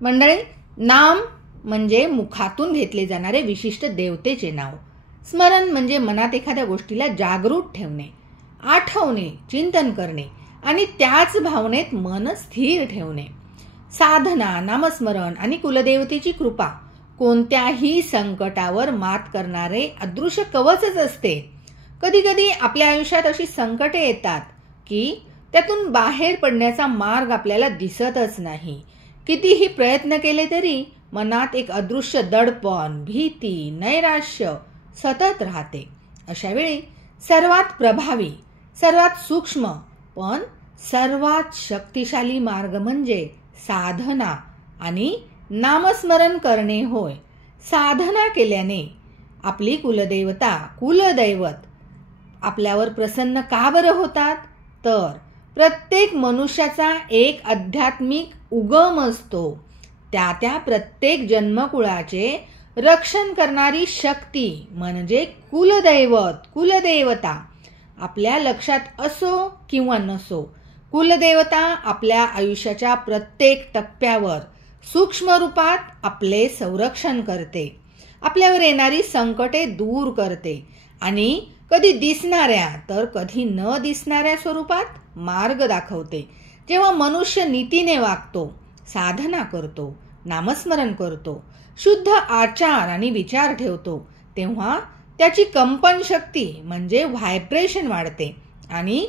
मंडळी, नाम म्हणजे मुखातून घेतले जाणारे विशिष्ट देवतेचे नाव. स्मरण म्हणजे मनात एखाद्या गोष्टीला जागृत ठेवणे, आठवणे, चिंतन करणे आणि त्याच भावनेत मन स्थिर ठेवणे. साधना, नामस्मरण आणि कुलदेवतेची कृपा कोणत्याही संकटावर मात करणारे अदृश्य कवचच असते. कधी कधी आपल्या आयुष्यात अशी संकटे येतात की त्यातून बाहेर पडण्याचा मार्ग आपल्याला दिसतच नाही. कितीही प्रयत्न केले तरी मनात एक अदृश्य दडपण, भीती, नैराश्य सतत राहते. अशा वेळी सर्वात प्रभावी, सर्वात सूक्ष्म पण सर्वात शक्तिशाली मार्ग म्हणजे साधना आणि नामस्मरण करणे होय. साधना केल्याने आपली कुलदेवता, कुलदैवत आपल्यावर प्रसन्न का बरं होतात? तर प्रत्येक मनुष्याचा एक आध्यात्मिक उगम असतो. त्या प्रत्येक जन्मकुळाचे रक्षण करणारी शक्ती म्हणजे कुलदैवत, कुलदेवता आपल्या लक्षात असो किंवा नसो, कुलदेवता आपल्या आयुष्याच्या प्रत्येक टप्प्यावर सूक्ष्म रूपात आपले संरक्षण करते, आपल्यावर येणारी संकटे दूर करते आणि कधी दिसणाऱ्या तर कधी न दिसणाऱ्या स्वरूपात मार्ग दाखवते. जेव्हा मनुष्य नीतीने वागतो, साधना करतो, नामस्मरण करतो, शुद्ध आचार आणि विचार ठेवतो, तेव्हा त्याची कंपन शक्ती म्हणजे व्हायब्रेशन वाढते आणि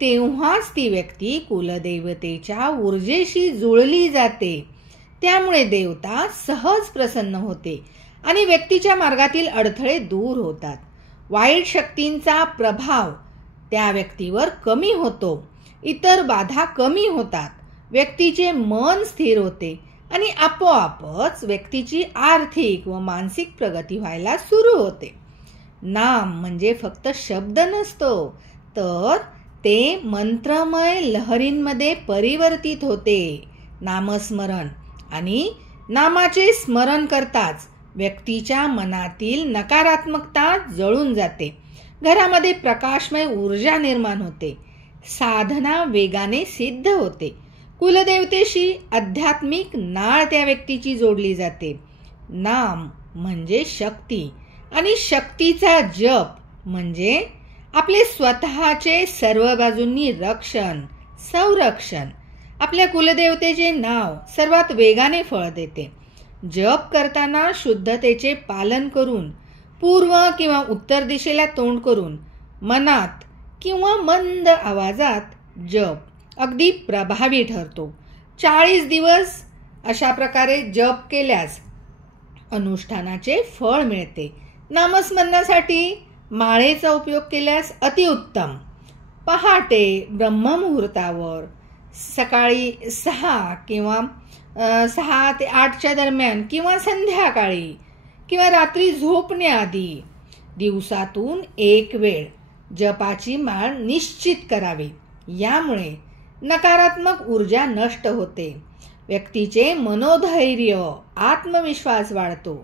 तेव्हाच ती व्यक्ती कुलदेवतेच्या ऊर्जेशी जुळली जाते. त्यामुळे देवता सहज प्रसन्न होते आणि व्यक्तीच्या मार्गातील अडथळे दूर होतात. वाईट शक्तींचा प्रभाव त्या व्यक्तीवर कमी होतो, इतर बाधा कमी होतात, व्यक्तीचे मन स्थिर होते आणि आपोआपच व्यक्तीची आर्थिक व मानसिक प्रगती व्हायला सुरू होते. नाम म्हणजे फक्त शब्द नसतो, तर ते मंत्रमय लहरींमध्ये परिवर्तित होते. नामस्मरण आणि नामाचे स्मरण करताच व्यक्तीच्या मनातील नकारात्मकता जळून जाते, घरामध्ये प्रकाशमय ऊर्जा निर्माण होते, साधना वेगाने सिद्ध होते, कुलदेवतेशी आध्यात्मिक नाळ त्या व्यक्तीची जोडली जाते. नाम म्हणजे शक्ती आणि शक्तीचा जप म्हणजे आपले स्वतःचे सर्व बाजूंनी रक्षण, संरक्षण. आपल्या कुलदेवतेचे नाव सर्वात वेगाने फळ देते. जप करताना शुद्धतेचे पालन करून, पूर्व किंवा उत्तर दिशेला तोंड करून, मनात किंवा मंद आवाजात जप अगदी प्रभावी ठरतो. 40 दिवस अशा प्रकारे जप केल्यास अनुष्ठानाचे फळ मिळते. नामस्मरणासाठी माळेचा उपयोग केल्यास अतिउत्तम. पहाटे ब्रह्ममुहूर्तावर सकाळी 6 किंवा 6 ते 8च्या दरम्यान किंवा संध्याकाळी किंवा रात्री झोपण्याआधी दिवसातून एक वेळ जपाची माळ निश्चित करावी. यामुळे नकारात्मक ऊर्जा नष्ट होते, व्यक्तीचे मनोधैर्य, आत्मविश्वास वाढतो,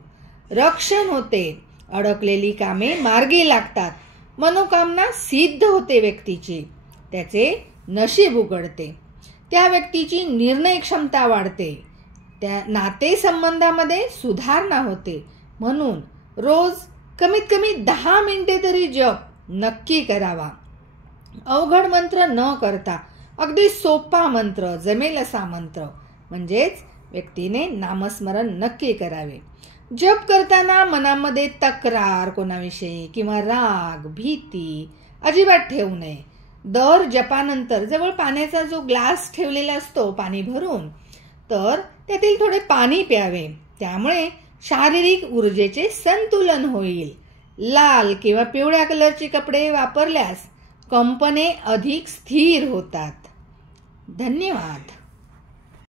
रक्षण होते, अडकलेली कामे मार्गी लागतात, मनोकामना सिद्ध होते व्यक्तीची, त्याचे नशीब उघडते, त्या व्यक्तीची निर्णय क्षमता वाढते, त्या नातेसंबंधामध्ये सुधारणा होते. म्हणून रोज कमीत कमी 10 मिनिटे तरी जप नक्की करावा. अवघड मंत्र न करता अगदी सोपा मंत्र, जमेल असा मंत्र म्हणजेच व्यक्तीने नामस्मरण नक्की करावे. जप करताना मनामध्ये तक्रार कोणाविषयी किंवा राग, भीती अजिबात ठेवू नये. दर जपानंतर जवळ पाण्याचा जो ग्लास ठेवलेला असतो पाणी भरून, तर त्यातील थोडे पाणी प्यावे. त्यामुळे शारीरिक ऊर्जेचे संतुलन होईल. लाल किंवा पिवळ्या कलरचे कपडे वापरल्यास कंपने अधिक स्थिर होतात. धन्यवाद.